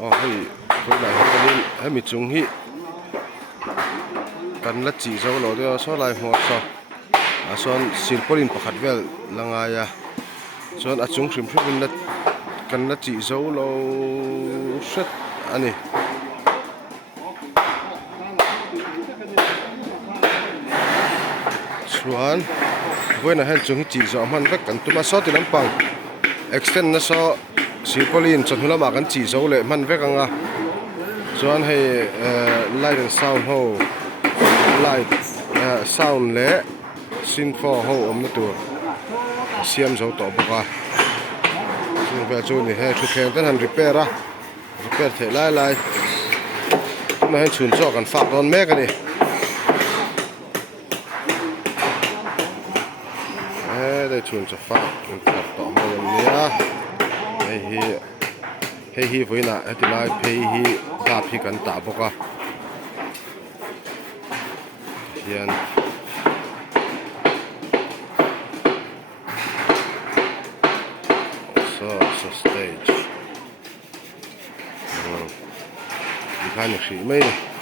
hei với lại hôm nay em bị trúng hi cần là chỉ dấu lỗ đó số lại một số son silpolin pakhat vel langaya son achung shrim shrim na kan na chỉ dấu lỗ set ani chuan với na hen chung chỉ dấu man vek kan tuma so ti lampang extend na so silpolin chon hula ma kan chỉ dấu le man vek anga chuan hei light and sound ho light sound le sin for ho om na tur siam zo to boka sin ve chu ni he thu khen tan han repair the lai na hen chun cho kan fak don me ka ni đây chun cho fak kan fak to mo nia hei hi với na ti lai pei hi da phi kan ta boka hian so stage. Mechanic sheet made it.